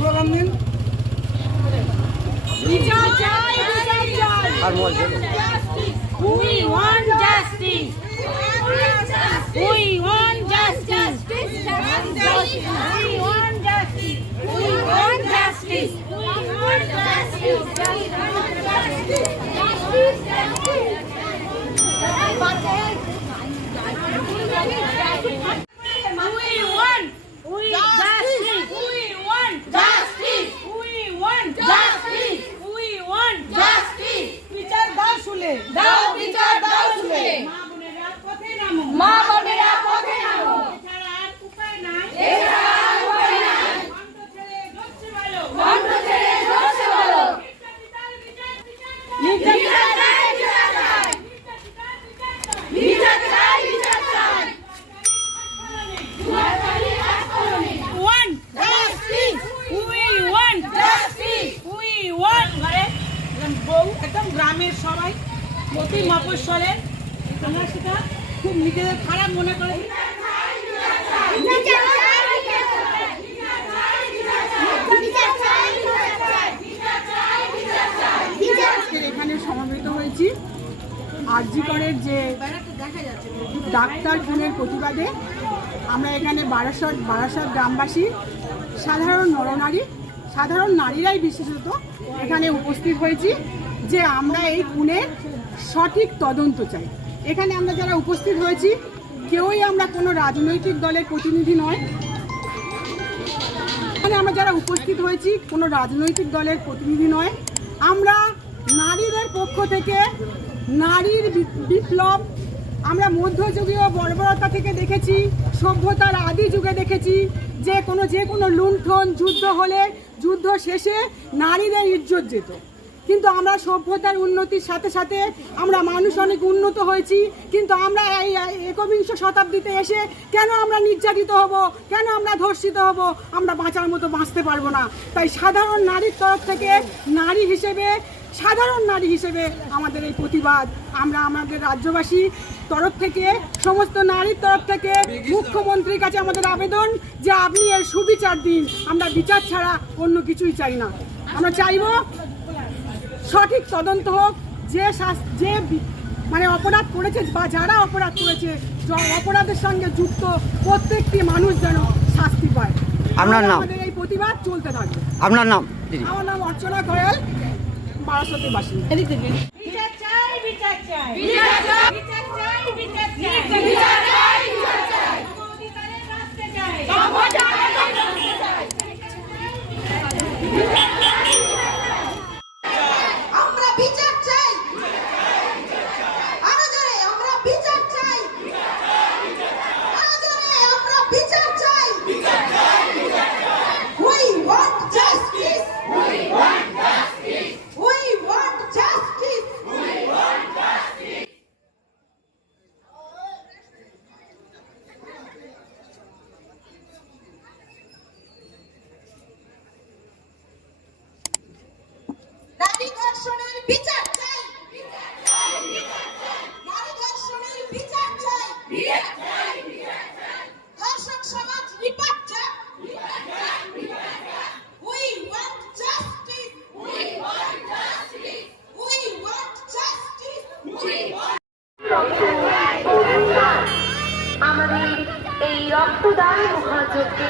Slogan দিন। বিচার চাই, বিচার চাই। আর বলছেন We want justice. We want justice. We want justice. We want justice. We want মা বোনেরা পথে নামো, এছাড়া আর উপায় নাই, কণ্ঠ ছেড়ে জোরসে বলো, বিচার চাই, বিচার চাই, বিচার চাই, বিচার চাই, want justice, we want justice, we want। বউ একদম গ্রামের সবাই প্রতি মফস্বলে আমরা সেটা খুব নিজেদের খারাপ মনে করে এখানে সমবেত হয়েছি আরজি করের যে ডাক্তার খুনের প্রতিবাদে। আমরা এখানে বারাসত গ্রামবাসী, সাধারণ নরনারী, সাধারণ নারীরাই বিশেষত এখানে উপস্থিত হয়েছি যে আমরা এই খুনের সঠিক তদন্ত চাই। এখানে আমরা যারা উপস্থিত হয়েছি কেউই আমরা কোনো রাজনৈতিক দলের প্রতিনিধি নয়। এখানে আমরা যারা উপস্থিত হয়েছি কোনো রাজনৈতিক দলের প্রতিনিধি নয়। আমরা নারীদের পক্ষ থেকে নারীর বিপ্লব আমরা মধ্যযুগীয় বর্বরতা থেকে দেখেছি, সভ্যতার আদি যুগে দেখেছি যে কোনো লুণ্ঠন যুদ্ধ হলে যুদ্ধ শেষে নারীদের ইজ্জত যেত। কিন্তু আমরা সভ্যতার উন্নতির সাথে সাথে আমরা মানুষ অনেক উন্নত হয়েছি, কিন্তু আমরা এই একবিংশ শতাব্দীতে এসে কেন আমরা নির্যাতিত হব, কেন আমরা ধর্ষিত হব, আমরা বাঁচার মতো বাঁচতে পারবো না। তাই সাধারণ নারীর তরফ থেকে সাধারণ নারী হিসেবে আমাদের এই প্রতিবাদ। আমরা আমাদের রাজ্যবাসী তরফ থেকে, সমস্ত নারীর তরফ থেকে মুখ্যমন্ত্রীর কাছে আমাদের আবেদন যে আপনি এর সুবিচার দিন। আমরা বিচার ছাড়া অন্য কিছুই চাই না। আমরা চাইব সঠিক তদন্ত হোক, যে মানে অপরাধ করেছে বা যারা অপরাধ করেছে, অপরাধের সঙ্গে যুক্ত প্রত্যেকটি মানুষ যেন শাস্তি পায়। আপনার নাম? আমাদের এই প্রতিবাদ চলতে থাকবে। আপনার নাম? আমার নাম অর্চনা কয়াল, বারাসতের বাসিন্দা। বিচার চাই, বিচার চাই, বিচার চাই, বিচার চাই, বিচার চাই, বিচার চাই, বিচার চাই, অধিকারের রাস্তা চাই, অধিকারের রাস্তা চাই। আমরা বিচার চাই, আরো জোরে আমরা বিচার চাই, আরো জোরে আমরা বিচার চাই। We want justice, we want justice, we want justice, we want justice. নারী ধর্ষণের বিচার চাই, নারী ধর্ষণের বিচার চাই, ধর্ষক সমাজ নিপাত চাই। We want justice, we want justice, we want justice, we want। আমাদের এই রক্তদান মহাযজ্ঞে